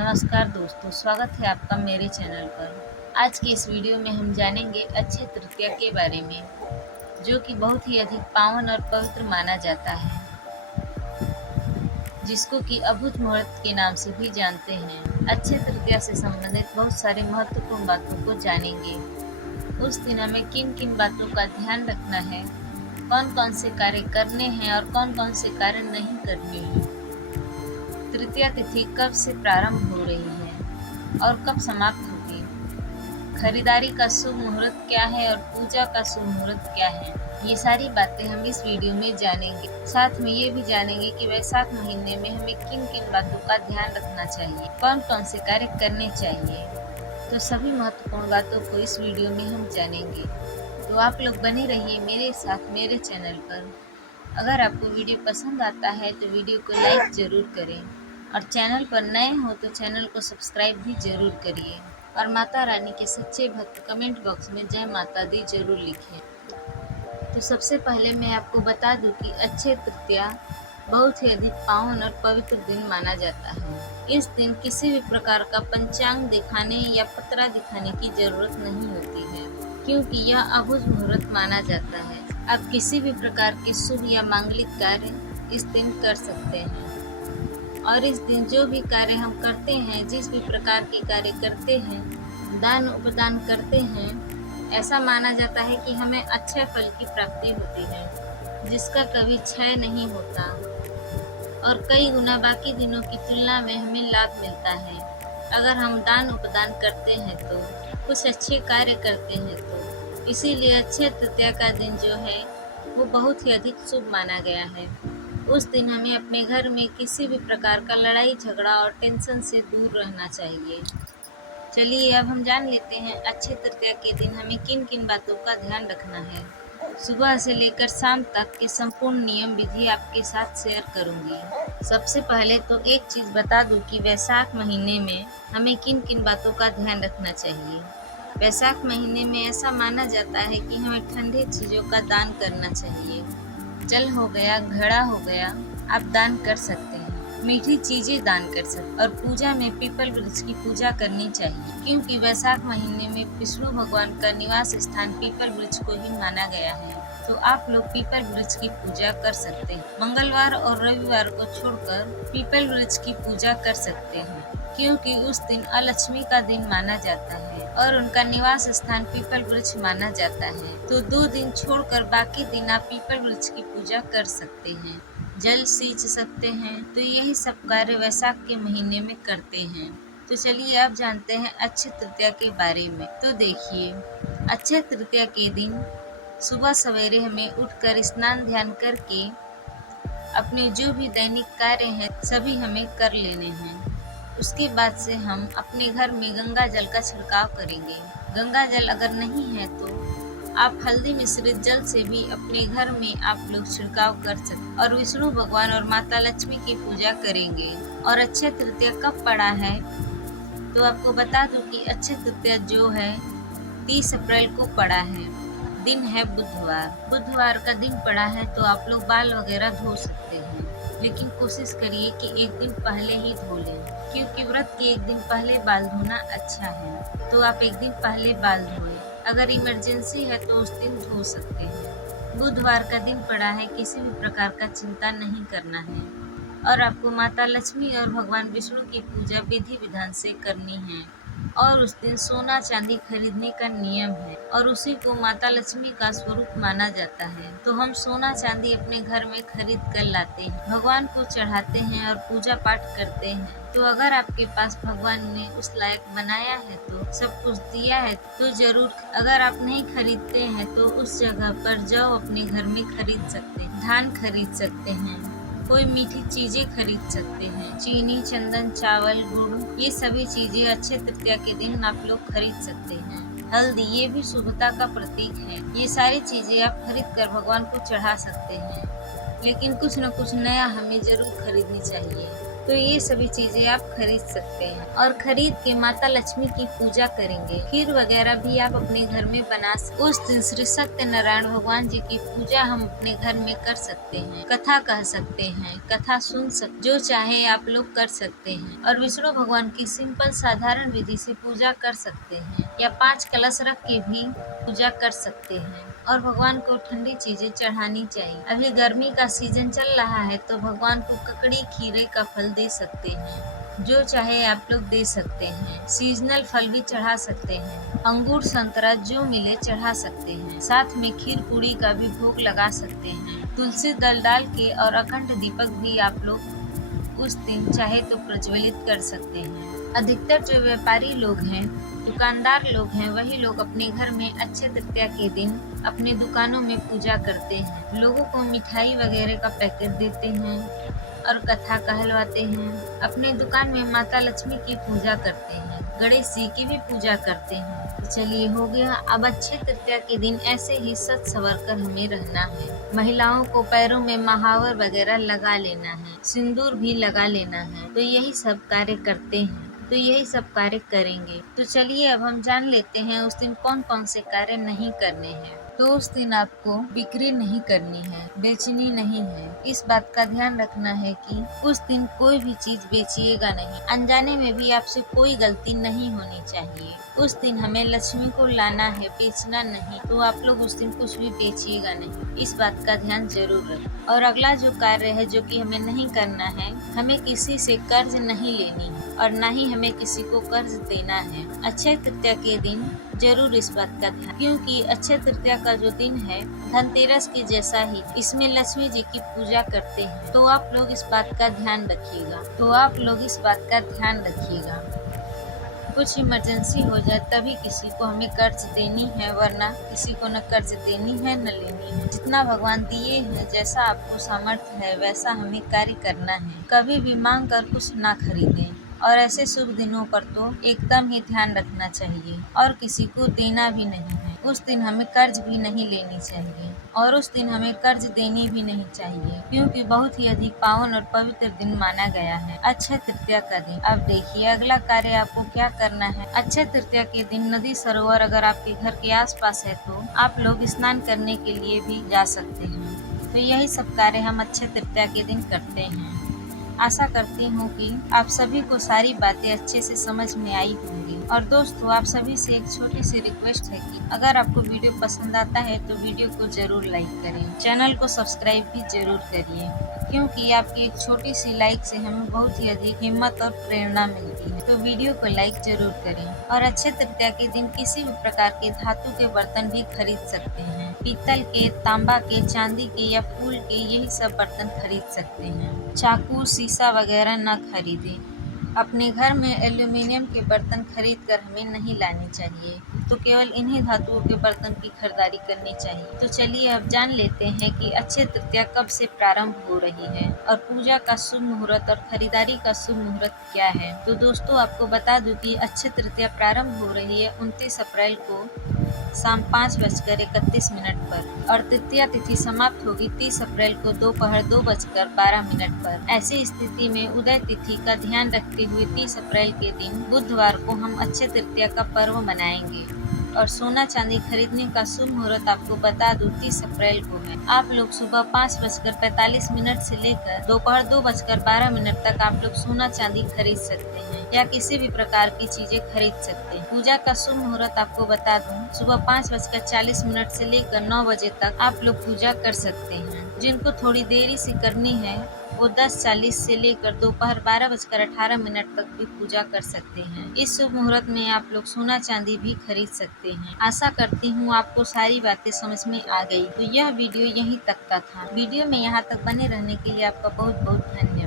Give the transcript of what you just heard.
नमस्कार दोस्तों, स्वागत है आपका मेरे चैनल पर। आज के इस वीडियो में हम जानेंगे अक्षय तृतीया के बारे में, जो कि बहुत ही अधिक पावन और पवित्र माना जाता है, जिसको कि अभुत मुहूर्त के नाम से भी जानते हैं। अक्षय तृतीया से संबंधित बहुत सारे महत्वपूर्ण बातों को जानेंगे। उस दिन हमें किन किन बातों का ध्यान रखना है, कौन कौन से कार्य करने हैं और कौन कौन से कार्य नहीं करने हैं। तृतीया तिथि कब से प्रारंभ हो रही है और कब समाप्त होगी। खरीदारी का शुभ मुहूर्त क्या है और पूजा का शुभ मुहूर्त क्या है। ये सारी बातें हम इस वीडियो में जानेंगे। साथ में ये भी जानेंगे कि वैशाख महीने में हमें किन किन बातों का ध्यान रखना चाहिए, कौन कौन से कार्य करने चाहिए। तो सभी महत्वपूर्ण बातों को इस वीडियो में हम जानेंगे। तो आप लोग बने रहिए मेरे साथ मेरे चैनल पर। अगर आपको वीडियो पसंद आता है तो वीडियो को लाइक ज़रूर करें और चैनल पर नए हो तो चैनल को सब्सक्राइब भी ज़रूर करिए और माता रानी के सच्चे भक्त कमेंट बॉक्स में जय माता दी ज़रूर लिखें। तो सबसे पहले मैं आपको बता दूं कि अक्षय तृतीया बहुत ही अधिक पावन और पवित्र दिन माना जाता है। इस दिन किसी भी प्रकार का पंचांग दिखाने या पतरा दिखाने की जरूरत नहीं होती है, क्योंकि यह अभुत मुहूर्त माना जाता है। आप किसी भी प्रकार के शुभ या मांगलिक कार्य इस दिन कर सकते हैं और इस दिन जो भी कार्य हम करते हैं, जिस भी प्रकार के कार्य करते हैं, दान उपदान करते हैं, ऐसा माना जाता है कि हमें अच्छे फल की प्राप्ति होती है, जिसका कभी क्षय नहीं होता और कई गुना बाकी दिनों की तुलना में हमें लाभ मिलता है। अगर हम दान उपदान करते हैं तो, कुछ अच्छे कार्य करते हैं तो, इसीलिए अक्षय तृतीया का दिन जो है वो बहुत ही अधिक शुभ माना गया है। उस दिन हमें अपने घर में किसी भी प्रकार का लड़ाई झगड़ा और टेंशन से दूर रहना चाहिए। चलिए अब हम जान लेते हैं अक्षय तृतीया के दिन हमें किन किन बातों का ध्यान रखना है। सुबह से लेकर शाम तक के संपूर्ण नियम विधि आपके साथ शेयर करूंगी। सबसे पहले तो एक चीज़ बता दूं कि वैशाख महीने में हमें किन किन बातों का ध्यान रखना चाहिए। वैशाख महीने में ऐसा माना जाता है कि हमें ठंडे चीज़ों का दान करना चाहिए। जल हो गया, घड़ा हो गया, आप दान कर सकते हैं। मीठी चीजें दान कर सकते और पूजा में पीपल वृक्ष की पूजा करनी चाहिए, क्योंकि वैशाख महीने में विष्णु भगवान का निवास स्थान पीपल वृक्ष को ही माना गया है। तो आप लोग पीपल वृक्ष की पूजा कर सकते हैं। मंगलवार और रविवार को छोड़कर पीपल वृक्ष की पूजा कर सकते हैं, क्योंकि उस दिन अलक्ष्मी का दिन माना जाता है और उनका निवास स्थान पीपल वृक्ष माना जाता है। तो 2 दिन छोड़कर बाकी दिन आप पीपल वृक्ष की पूजा कर सकते हैं, जल सींच सकते हैं। तो यही सब कार्य वैशाख के महीने में करते हैं। तो चलिए अब जानते हैं अक्षय तृतीया के बारे में। तो देखिए, अक्षय तृतीया के दिन सुबह सवेरे हमें उठकर स्नान ध्यान करके अपने जो भी दैनिक कार्य हैं सभी हमें कर लेने हैं। उसके बाद से हम अपने घर में गंगा जल का छिड़काव करेंगे। गंगा जल अगर नहीं है तो आप हल्दी मिश्रित जल से भी अपने घर में आप लोग छिड़काव कर सकते और विष्णु भगवान और माता लक्ष्मी की पूजा करेंगे। और अक्षय तृतीया कब पड़ा है तो आपको बता दूं कि अक्षय तृतीया जो है 30 अप्रैल को पड़ा है। दिन है बुधवार। बुधवार का दिन पड़ा है तो आप लोग बाल वगैरह धो सकते हैं, लेकिन कोशिश करिए कि एक दिन पहले ही धो लें, क्योंकि व्रत के एक दिन पहले बाल धोना अच्छा है। तो आप एक दिन पहले बाल धोएं। अगर इमरजेंसी है तो उस दिन धो सकते हैं। बुधवार का दिन पड़ा है, किसी भी प्रकार का चिंता नहीं करना है और आपको माता लक्ष्मी और भगवान विष्णु की पूजा विधि विधान से करनी है। और उस दिन सोना चांदी खरीदने का नियम है और उसी को माता लक्ष्मी का स्वरूप माना जाता है। तो हम सोना चांदी अपने घर में खरीद कर लाते हैं, भगवान को चढ़ाते हैं और पूजा पाठ करते हैं। तो अगर आपके पास भगवान ने उस लायक बनाया है तो सब कुछ दिया है तो जरूर, अगर आप नहीं खरीदते हैं तो उस जगह पर जाओ, अपने घर में खरीद सकते हैं। धान खरीद सकते हैं, कोई मीठी चीजें खरीद सकते हैं, चीनी, चंदन, चावल, गुड़, ये सभी चीजें अक्षय तृतीया के दिन आप लोग खरीद सकते हैं। हल्दी, ये भी शुभता का प्रतीक है। ये सारी चीजें आप खरीद कर भगवान को चढ़ा सकते हैं, लेकिन कुछ न कुछ नया हमें जरूर खरीदनी चाहिए। तो ये सभी चीजें आप खरीद सकते हैं और खरीद के माता लक्ष्मी की पूजा करेंगे। खीर वगैरह भी आप अपने घर में बना सकते। उस दिन श्री सत्यनारायण भगवान जी की पूजा हम अपने घर में कर सकते हैं, कथा कह सकते हैं, कथा सुन सकते, जो चाहे आप लोग कर सकते हैं। और विष्णु भगवान की सिंपल साधारण विधि से पूजा कर सकते हैं या 5 कलश रख के भी पूजा कर सकते हैं। और भगवान को ठंडी चीजें चढ़ानी चाहिए। अभी गर्मी का सीजन चल रहा है तो भगवान को ककड़ी खीरे का फल दे सकते हैं, जो चाहे आप लोग दे सकते हैं। सीजनल फल भी चढ़ा सकते हैं, अंगूर संतरा जो मिले चढ़ा सकते हैं। साथ में खीर पूड़ी का भी भोग लगा सकते हैं। तुलसी दल डाल के और अखंड दीपक भी आप लोग उस दिन चाहे तो प्रज्वलित कर सकते हैं। अधिकतर जो व्यापारी लोग हैं, दुकानदार लोग हैं, वही लोग अपने घर में अक्षय तृतीया के दिन अपने दुकानों में पूजा करते हैं। लोगों को मिठाई वगैरह का पैकेट देते हैं और कथा कहलवाते हैं। अपने दुकान में माता लक्ष्मी की पूजा करते हैं, गणेश जी की भी पूजा करते हैं। तो चलिए हो गया। अब अक्षय तृतीया के दिन ऐसे ही सच संवर कर हमें रहना है। महिलाओं को पैरों में महावर वगैरह लगा लेना है, सिंदूर भी लगा लेना है। तो यही सब कार्य करते हैं, तो यही सब कार्य करेंगे। तो चलिए अब हम जान लेते हैं उस दिन कौन कौन से कार्य नहीं करने हैं। तो उस दिन आपको बिक्री नहीं करनी है, बेचनी नहीं है। इस बात का ध्यान रखना है कि उस दिन कोई भी चीज बेचिएगा नहीं। अनजाने में भी आपसे कोई गलती नहीं होनी चाहिए। उस दिन हमें लक्ष्मी को लाना है, बेचना नहीं। तो आप लोग उस दिन कुछ भी बेचिएगा नहीं, इस बात का ध्यान जरूर रखें। और अगला जो कार्य है जो कि हमें नहीं करना है, हमें किसी से कर्ज नहीं लेनी है और न ही हमें किसी को कर्ज देना है अक्षय तृतीया के दिन। जरूर इस बात का ध्यान, क्योंकि अक्षय तृतीया का जो दिन है धनतेरस के जैसा ही, इसमें लक्ष्मी जी की पूजा करते हैं। तो आप लोग इस बात का ध्यान रखिएगा। कुछ इमरजेंसी हो जाए तभी किसी को हमें कर्ज देनी है, वरना किसी को न कर्ज देनी है न लेनी है। जितना भगवान दिए हैं, जैसा आपको सामर्थ्य है वैसा हमें कार्य करना है। कभी भी मांग कर कुछ ना खरीदें और ऐसे शुभ दिनों पर तो एकदम ही ध्यान रखना चाहिए और किसी को देना भी नहीं है। उस दिन हमें कर्ज भी नहीं लेनी चाहिए और उस दिन हमें कर्ज देनी भी नहीं चाहिए, क्योंकि बहुत ही अधिक पावन और पवित्र दिन माना गया है अक्षय तृतीया का दिन। अब देखिए अगला कार्य आपको क्या करना है। अक्षय तृतीया के दिन नदी सरोवर अगर आपके घर के आसपास है तो आप लोग स्नान करने के लिए भी जा सकते हैं। तो यही सब कार्य हम अक्षय तृतीया के दिन करते हैं। आशा करती हूँ कि आप सभी को सारी बातें अच्छे से समझ में आई होंगी। और दोस्तों, आप सभी से एक छोटी सी रिक्वेस्ट है कि अगर आपको वीडियो पसंद आता है तो वीडियो को जरूर लाइक करें, चैनल को सब्सक्राइब भी जरूर करिए, क्योंकि आपकी एक छोटी सी लाइक से हमें बहुत ही अधिक हिम्मत और प्रेरणा मिलती है। तो वीडियो को लाइक जरूर करें। और अक्षय तृतीया के दिन किसी भी प्रकार के धातु के बर्तन भी खरीद सकते हैं। पीतल के, तांबा के, चांदी के या फूल के, यही सब बर्तन खरीद सकते हैं। चाकू, शीशा वगैरह न खरीदें। अपने घर में एल्यूमिनियम के बर्तन खरीद कर हमें नहीं लाने चाहिए, तो केवल इन्हीं धातुओं के बर्तन की खरीदारी करनी चाहिए। तो चलिए अब जान लेते हैं कि अक्षय तृतीया कब से प्रारंभ हो रही है और पूजा का शुभ मुहूर्त और खरीदारी का शुभ मुहूर्त क्या है। तो दोस्तों, आपको बता दूं कि अक्षय तृतीया प्रारंभ हो रही है 29 अप्रैल को शाम 5:31 पर और तृतीया तिथि समाप्त होगी 30 अप्रैल को दोपहर 2:12 पर। ऐसी स्थिति में उदय तिथि का ध्यान रखते हुए 30 अप्रैल के दिन बुधवार को हम अक्षय तृतीया का पर्व मनाएंगे। और सोना चांदी खरीदने का शुभ मुहूर्त आपको बता दूं 30 अप्रैल को है। आप लोग सुबह 5:45 से लेकर दोपहर 2:12 तक आप लोग सोना चांदी खरीद सकते हैं या किसी भी प्रकार की चीजें खरीद सकते हैं। पूजा का शुभ मुहूर्त आपको बता दूं सुबह 5:40 से लेकर 9 बजे तक आप लोग पूजा कर सकते हैं। जिनको थोड़ी देरी से करनी है वो 10:40 से लेकर दोपहर 12:18 तक भी पूजा कर सकते हैं। इस शुभ मुहूर्त में आप लोग सोना चांदी भी खरीद सकते हैं। आशा करती हूँ आपको सारी बातें समझ में आ गई। तो यह वीडियो यहीं तक का था। वीडियो में यहाँ तक बने रहने के लिए आपका बहुत बहुत धन्यवाद।